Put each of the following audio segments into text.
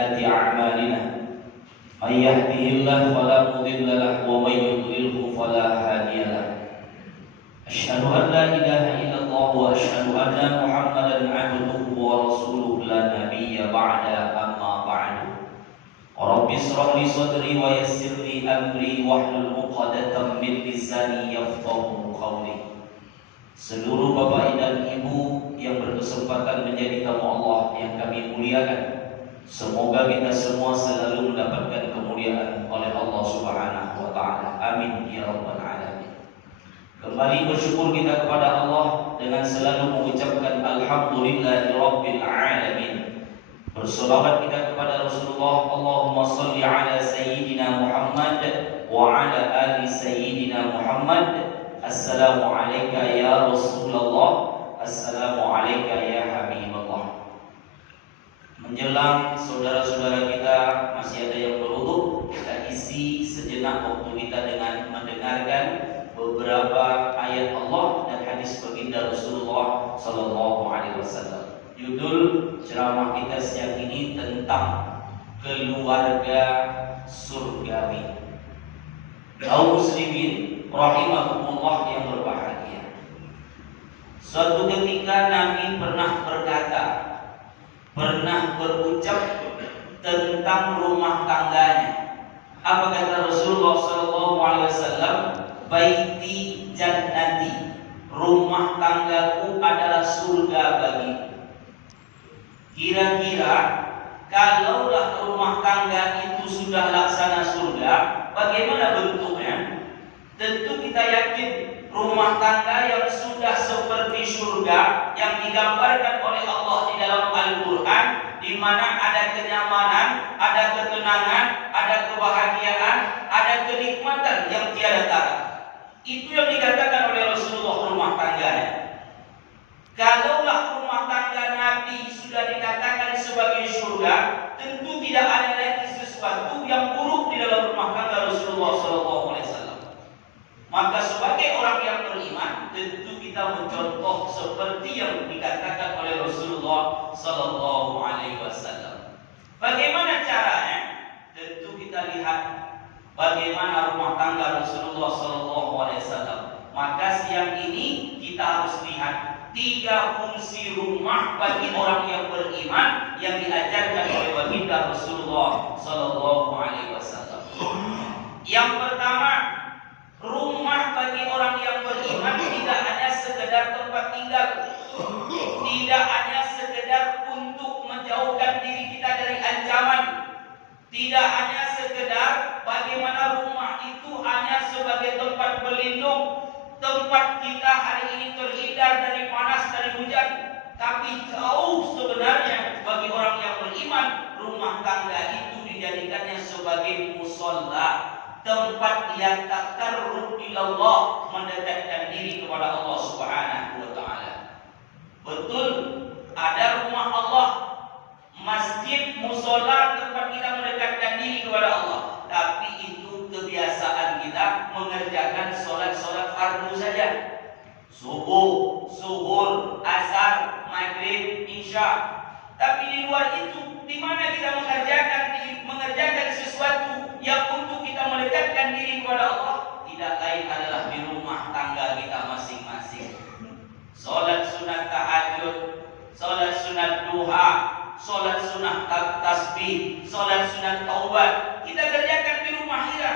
سيئات أعمالنا من يهده الله فلا مضل له ومن يضلله فلا هادي له أشهد أن لا إله إلا الله وأشهد أن محمدا عبده ورسوله لا نبي بعد أما بعد رب اشرح لي صدري ويسر لي أمري واحلل عقدة من لساني يفقهوا قولي. Seluruh bapak dan ibu yang berkesempatan menjadi tamu Allah yang kami muliakan, semoga kita semua selalu mendapatkan kemuliaan oleh Allah Subhanahu wa taala. Amin ya rabbal alamin. Kembali bersyukur kita kepada Allah dengan selalu mengucapkan alhamdulillahirabbil alamin. Berselawat kita kepada Rasulullah, Allahumma shalli ala sayyidina Muhammad wa ala ali sayyidina Muhammad. Assalamu alayka ya Rasulullah, assalamu alayka ya Habibullah. Menjelang saudara-saudara kita masih ada yang berwudu, kita isi sejenak waktu kita dengan mendengarkan beberapa ayat Allah dan hadis baginda Rasulullah sallallahu alaihi wasallam. Judul ceramah kita siang ini tentang keluarga surgawi. Kaum muslimin rahimahumullah yang berbahagia. Suatu ketika Nabi pernah berkata, pernah berucap tentang rumah tangganya. Apa kata Rasulullah sallallahu alaihi wasallam? Baiti jannati, rumah tanggaku adalah surga bagiku. Kira-kira kalaulah rumah tangga itu sudah laksana surga, bagaimana bentuknya? Tentu kita yakin rumah tangga yang sudah seperti surga yang digambarkan oleh Allah di dalam Al-Quran, di mana ada kenyamanan, ada ketenangan, ada kebahagiaan, ada kenikmatan yang tiada tara. Itu yang dikatakan oleh Rasulullah rumah tangganya. Kalaulah rumah tangga Nabi sudah dikatakan sebagai surga, tentu tidak ada lagi sesuatu yang buruk di dalam rumah tangga Rasulullah SAW. Maka sebagai orang yang beriman, tentu kita mencontoh seperti yang dikatakan oleh Rasulullah SAW. Bagaimana caranya? Tentu kita lihat bagaimana rumah tangga Rasulullah SAW. Maka siang ini kita harus lihat 3 fungsi rumah bagi orang yang beriman yang diajarkan oleh baginda Rasulullah SAW. Yang pertama, rumah bagi orang yang beriman tidak hanya sekedar tempat tinggal, tidak hanya sekedar untuk menjauhkan diri kita dari ancaman, tidak hanya sekedar bagaimana rumah itu hanya sebagai tempat berlindung, tempat kita hari ini terhindar dari panas, dari hujan. Tapi jauh sebenarnya bagi orang yang beriman, rumah tangga itu dijadikannya sebagai musola, tempat yang takarrub ilallah, mendekatkan diri kepada Allah Subhanahu wa taala. Betul, ada rumah Allah, masjid, musola, tempat kita mendekatkan diri kepada Allah. Tapi itu kebiasaan kita mengerjakan solat-solat fardu saja. Subuh, zuhur, asar, maghrib, isya. Tapi di luar itu, di mana kita mengerjakan sesuatu yang untuk kita mendekatkan diri kepada Allah? Tidak lain adalah di rumah tangga kita masing-masing. Solat sunat tahajud, solat sunat duha, solat sunat tasbih, solat sunat taubat, kita kerjakan di rumah kita.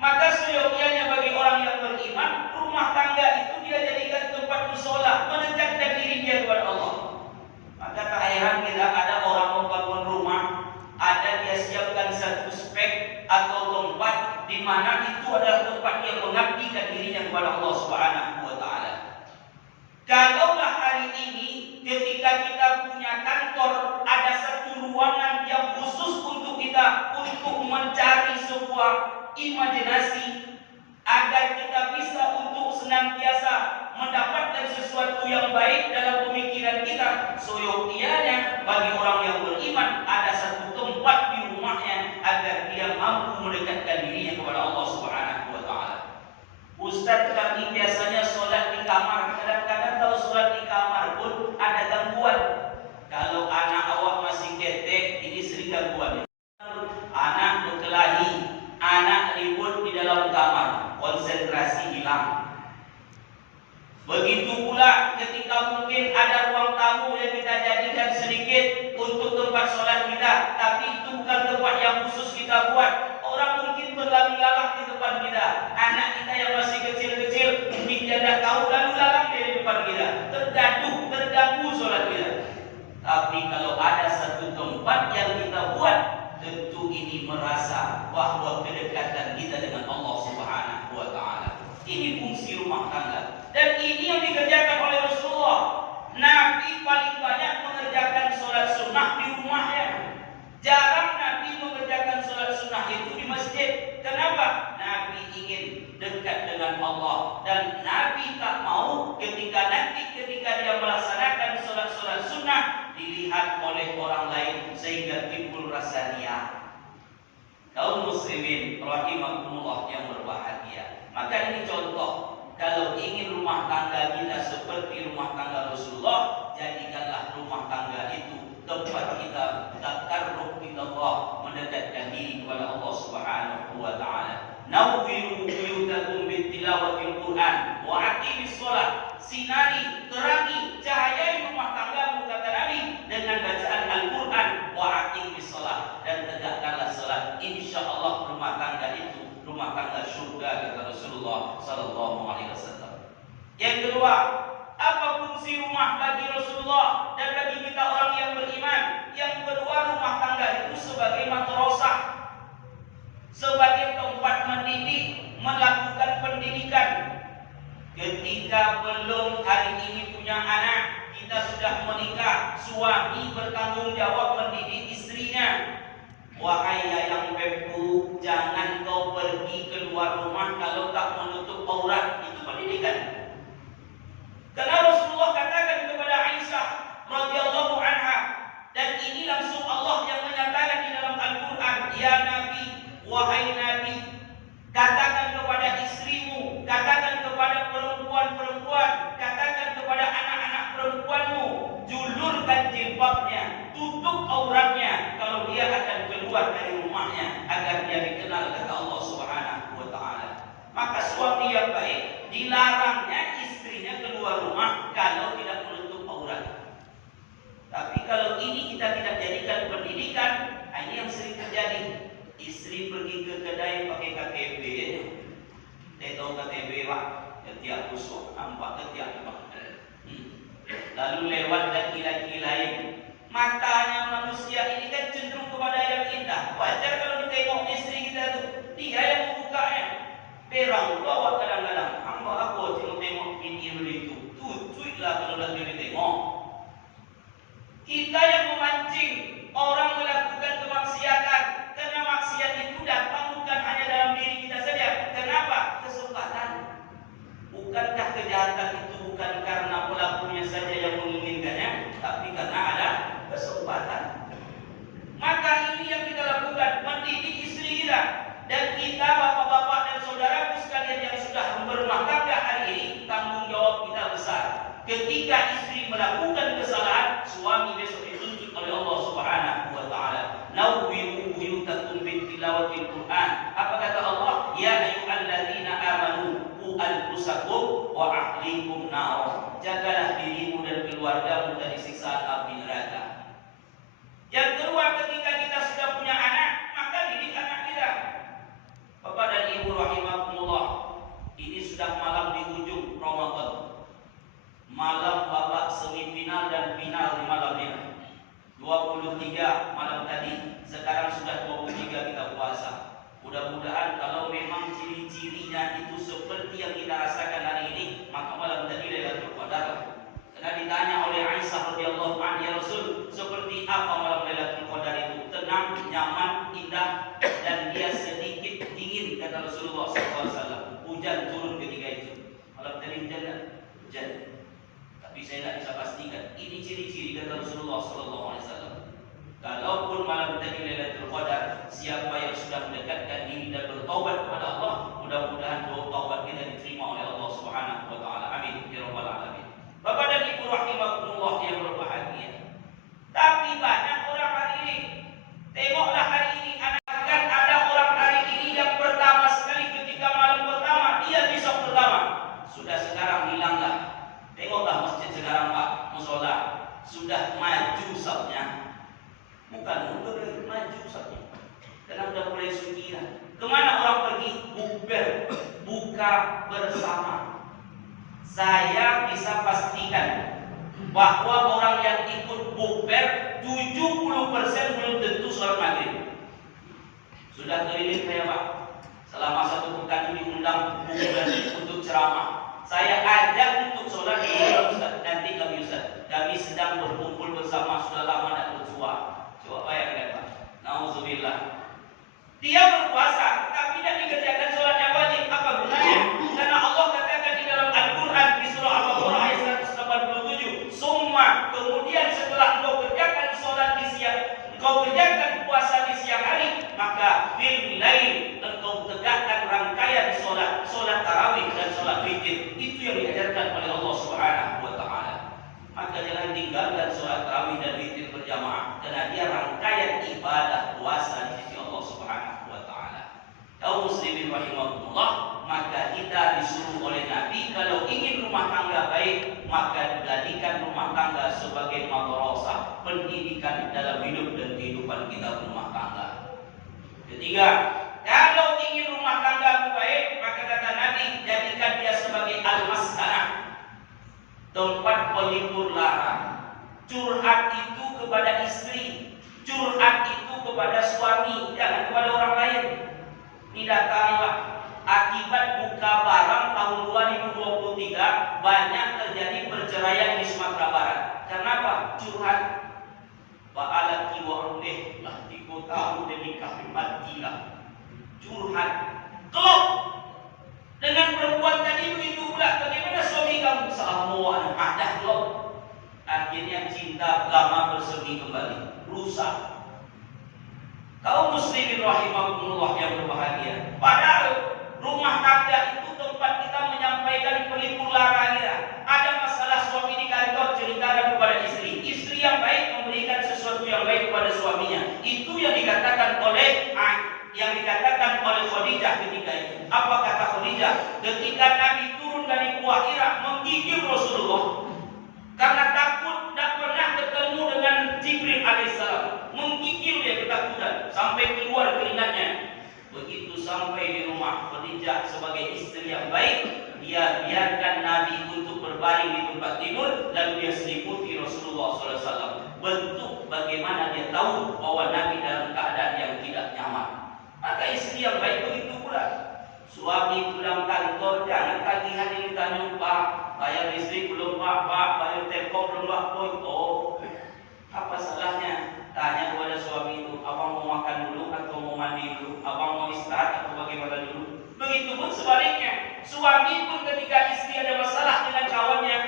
Maka seyogianya bagi orang yang beriman, rumah tangga itu dia jadikan tempat musola, mendekatkan diri dia kepada Allah. Maka tak heran bila ada orang membangun rumah, ada dia siapkan satu spek atau tempat di mana itu adalah tempat yang mengabdikan dirinya kepada Allah Subhanahu wa taala. Kalaulah hari ini ketika kita punya kantor ada satu ruangan yang khusus untuk kita untuk mencari sebuah imajinasi agar kita bisa untuk senantiasa mendapatkan sesuatu yang baik dalam pemikiran kita, seyogianya bagi orang yang beriman ada satu tempat di rumahnya agar dia mampu mendekatkan dirinya kepada Allah Subhanahu wa taala. Ustaz, kami biasanya sholat di kamar, kadang-kadang kalau sholat di kamar pun ada gangguan. Kalau anak awak masih ketek, ini sering gangguan. konsentrasi hilang. Begitu pula ketika mungkin ada ruang tamu yang kita jadikan sedikit untuk tempat sholat kita, tapi itu bukan tempat yang khusus kita buat. Orang mungkin berlalu-lalang di depan kita. Anak kita yang masih kecil-kecil mungkin dia tidak tahu lalu lalang di depan kita. Terganggu sholat kita. Tapi kalau ada satu tempat yang kita buat, tentu ini merasa bahwa kedekatan kita dengan Allah Subhanahu wa Ta'ala. Ini fungsi rumah tangga. Dan ini yang dikerjakan oleh Rasulullah. Nabi paling banyak mengerjakan sholat sunnah di rumahnya. Jarang Nabi mengerjakan sholat sunnah itu di masjid. Kenapa? Nabi ingin dekat dengan Allah. Dan Nabi tak mau ketika dia melaksanakan sholat sunnah dilihat oleh orang lain sehingga timbul rasa riya. Kaum muslimin rahimakumullah yang berbahagia. Maka ini contoh. Kalau ingin rumah tangga kita seperti rumah tangga Rasulullah, jadikanlah rumah tangga itu tempat kita takarrub ilallah, mendekatkan diri kepada Allah Subhanahu wa Ta'ala. Nawwiru buyutakum bitilawatil Quran wa aqimis shalah. Sinari, terangi, cahayai rumah tanggamu, kata Nabi, dengan bacaan Al-Quran wa aqimis shalah, dan tegakkanlah salat. Insyaallah rumah tangga itu rumah tangga surga, kata Rasulullah sallallahu alaihi wasallam. Yang kedua, apa fungsi rumah bagi Rasulullah dan bagi kita orang yang beriman? Yang kedua, rumah tangga itu sebagai madrasah, sebagai tempat mendidik, melakukan pendidikan. Ketika belum hari ini punya anak, kita sudah menikah, suami bertanggung jawab mendidik istrinya. Wahai yang pempu, jangan kau pergi keluar rumah kalau tak menutup aurat. Itu pendidikan. Karena Rasulullah katakan kepada Aisyah radhiyallahu anha, dan ini langsung Allah yang menyatakan di dalam Al-Quran, ya Nabi, wahai Nabi, katakan kepada istrimu, katakan kepada perempuan-perempuan, katakan kepada anak-anak perempuanmu, julurkan jilbabnya, tutup auratnya kalau dia akan keluar dari rumahnya, agar dia dikenal kata Allah Subhanahu wa Ta'ala. Maka suami yang baik dilarangnya istrinya keluar rumah kalau tidak menutup aurat. Tapi kalau ini kita tidak jadikan pendidikan, ini yang sering terjadi. Istri pergi ke kedai pakai KTP, tahu KTP pak, ketiak busuk, nampak ketiak pak. Lalu lewat laki-laki lain. Matanya manusia ini kan cenderung kepada yang indah. Wajar kalau kita tengok istri kita tu, dia yang membukanya. Berang bawa kadang-kadang. Hamba aku tengok bini begitu. Tutuilah kalau dah dia tengok. Kita yang memancing orang melakukan kemaksiatan. Karena maksiat itu datang bukan hanya dalam diri kita saja. Kenapa? Kesempatan. Bukankah kejahatan itu bukan karena pelakunya saja yang menginginkannya, tapi karena ada kesempatan. Maka ini yang kita lakukan, mendidik istri kita. Dan kita bapak-bapak dan saudaraku sekalian yang sudah berumah tangga hari ini, tanggung jawab kita besar. Ketika istri melakukan kesalahan, suami besok dituntut oleh Allah Subhanahu wa Ta'ala. Nawwiru buyutakum bitilawatil Quran. Apa kata Allah? Ya ayyuhalladzina amanu qu anfusakum wa ahlikum nar. Jagalah dirimu dan keluargamu dari siksaan api neraka. Yang kedua, ketika kita sudah punya anak, maka didik anak kita. Bapak dan Ibu rahimakumullah, ini sudah malam di ujung Ramadan. Malam babak semifinal dan final di malam ini. 23 malam tadi, sekarang sudah 23 kita puasa. Mudah-mudahan kalau memang ciri-cirinya itu seperti yang kita rasakan hari ini, maka malam tadi Lailatul Qadar. Karena ditanya oleh Aisyah radhiyallahu anha, ya Rasul, seperti apa malam Lailatul Qadar itu? Tenang, nyaman, indah, dan dia sedikit dingin, kata Rasulullah SAW. Hujan turun ketika itu. Malam tadi hujan tak? Hujan. Tapi saya tidak bisa pastikan. Ini ciri-ciri kata Rasulullah SAW. Kalaupun malam tadi Lailatul Qadar, siapa yang sudah mendekatkan diri dan bertaubat kepada Allah, mudah-mudahan doa taubat kita diterima oleh Allah Subhanahu wa Ta'ala. Amin ya rabbal alamin. Bapak dan Ibu rahimahullah, bersama. Saya bisa pastikan bahwa orang yang ikut bukber 70% belum tentu sholat maghrib. Sudah keliling saya Pak, selama 1 pekan ini diundang bukber untuk ceramah. Saya ajak untuk sholat di rumah Ustaz. Nanti kami Ustaz, kami sedang berkumpul bersama, sudah lama tidak berjua. Coba bayangkan Pak, nauzubillah. Dia berpuasa, tapi tidak dikerjakan sholat yang wajib. Apa gunanya? Karena Allah katakan di dalam Al-Quran di surah Al-Baqarah ayat 187, summa, kemudian setelah engkau kerjakan sholat di siang, engkau kerjakan puasa di siang hari, maka fil lail, engkau tegakkan rangkaian sholat tarawih dan sholat witir. Itu yang diajarkan oleh Allah Subhanahu wa Ta'ala. Maka jangan tinggalkan sholat tarawih dan witir berjamaah, karena dia rangkaian ibadah puasa di sisi Allah Subhanahu wa Ta'ala. Kaum muslimin rahimahumullah, maka kita disuruh oleh Nabi kalau ingin rumah tangga baik, maka jadikan rumah tangga sebagai madrasah, pendidikan dalam hidup dan kehidupan kita rumah tangga. Ketiga, kalau ingin rumah tangga baik, maka kata Nabi, jadikan dia sebagai al-maskanah, tempat pelipur lara. Curhat itu kepada istri, curhat itu kepada suami, jangan kepada orang lain. Ini data Pak, akibat buka barang tahun 2023 banyak terjadi perceraian di Sumatera Barat. Kenapa? Curhat. Ba'alaki wa amleh lah di kota demi kafir matilah. Curhat. Kelop dengan perempuan tadi begitu pula. Bagaimana suami kamu? Samuan ada kelop. Akhirnya cinta lama bersemi kembali, rusak. Kaum muslimin rahimahumullah yang berbahagia, padahal rumah tangga itu tempat kita menyampaikan pelipur lara kita. Ada masalah suami di kantor, ceritakan kepada istri. Istri yang baik memberikan sesuatu yang baik kepada suaminya. Itu yang dikatakan oleh Khadijah ketika itu. Apa kata Khadijah? Ketika Nabi turun dari Gua Hira menggigil Rasulullah karena takut tak pernah ketemu dengan Jibril alaihissalam, menggigil dia ketakutan sampai keluar keringatnya. Begitu sampai di rumah, Khadijah sebagai istri yang baik, dia biarkan Nabi untuk berbaring di tempat tidur, lalu dia selimuti Rasulullah SAW. Bentuk bagaimana dia tahu bahwa Nabi dalam keadaan yang tidak nyaman. Maka istri yang baik begitu pula. Suami pulang kantor, jangan tagihan yang ditanya, Pak, bayar listrik belum Pak, bayar telkom belum Pak. Oh, apa salahnya? Tanya kepada suami itu, abang mau makan dulu atau mau mandi dulu, abang mau istirahat atau bagaimana dulu. Begitupun sebaliknya, suami pun ketika istri ada masalah dengan kawannya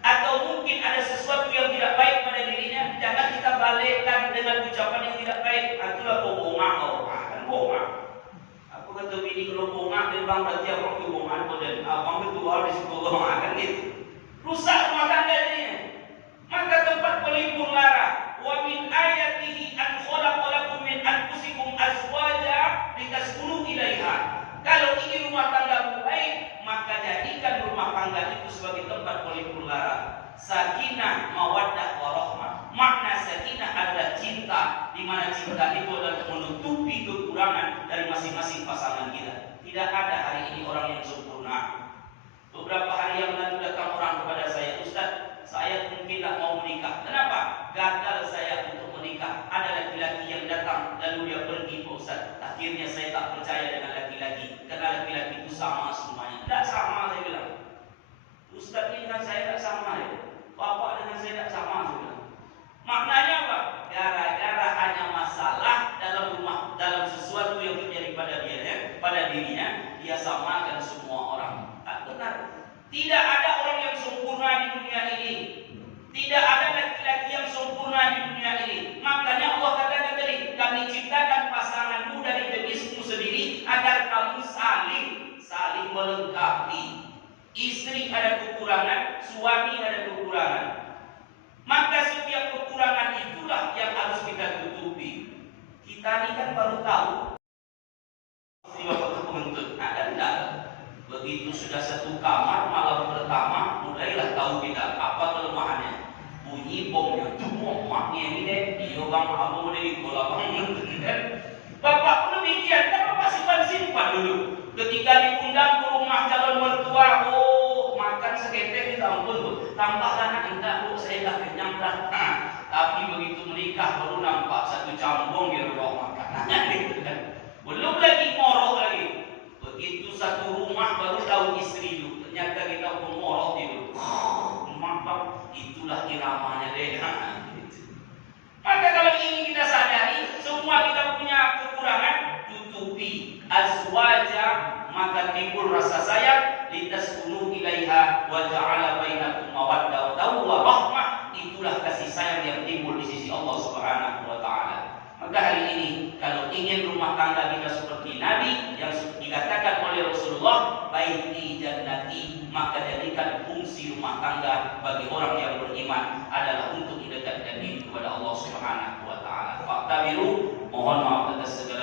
atau mungkin ada sesuatu yang tidak baik pada dirinya, jangan kita balikkan dengan ucapan yang tidak baik. Itulah bongah kau, kan bongah. Aku kata bini kalau bongah dan bang berarti abang tu bongah dan abang ketua di situ bongah kan gitu. Rusak rumah tangga jadinya. Maka tempat pelipur lara. Wa min ayatihi an khalaqa lakum min anfusikum azwaja litaskunu ilaiha. Kalau ingin rumah tangga baik, maka jadikan rumah tangga itu sebagai tempat pelipur lara. Sakinah, mawaddah, warahmah. Makna sakinah adalah cinta, di mana cinta itu adalah menutupi kekurangan dari masing-masing pasangan kita. Tidak ada hari ini orang yang sempurna. Beberapa hari yang lalu datang orang kepada saya, Ustaz, saya mungkin tak mau menikah. Kenapa? Gagal saya untuk menikah. Ada laki-laki yang datang lalu dia pergi, Pak Ustaz. Akhirnya saya tak percaya dengan laki-laki, karena laki-laki itu sama semuanya. Tidak sama, saya bilang. Ustaz ini dengan saya tak sama ya. Bapak dengan saya tak sama, saya bilang. Maknanya apa? Gara-gara hanya masalah dalam rumah, dalam sesuatu yang terjadi pada dirinya, dia samakan semua orang. Tak benar. Tidak ada orang yang sempurna di dunia ini. Tidak ada laki-laki yang sempurna di dunia ini. Makanya Allah katakan tadi, kami ciptakan pasanganmu dari jenismu sendiri agar kamu saling melengkapi. Istri ada kekurangan, suami ada kekurangan. Maka setiap kekurangan itulah yang harus kita tutupi. Kita ini kan baru tahu. Istri bapak itu penuntut, ada tidak? Begitu sudah satu kamar malam pertama, mulailah tahu kita apa kelemahannya. Bunyi bomnya, tuh maknya ini deh, iyo bang, abang udah di bola bang. Bapak pun demikian, kan bapak simpan dulu. Ketika diundang ke rumah calon nikah baru nampak satu cambung di rumah makan. Gitu kan. Belum lagi ngorok lagi. Begitu satu rumah baru tahu istri itu. Ternyata kita pun ngorok itu. Maka itulah iramanya deh. Maka kalau ingin kita sadari, semua kita punya kekurangan, tutupi azwaja, maka timbul rasa sayang, litaskunu ilaiha wa ja'ala bainakum mawaddah wa rahmah. Itulah kasih sayang yang timbul di sisi Allah Subhanahu wa taala. Maka hari ini kalau ingin rumah tangga kita seperti Nabi yang dikatakan oleh Rasulullah, baiti jannati, maka jadikan fungsi rumah tangga bagi orang yang beriman adalah untuk mendekatkan diri kepada Allah Subhanahu wa taala. Faktabiru, mohon maaf atas segala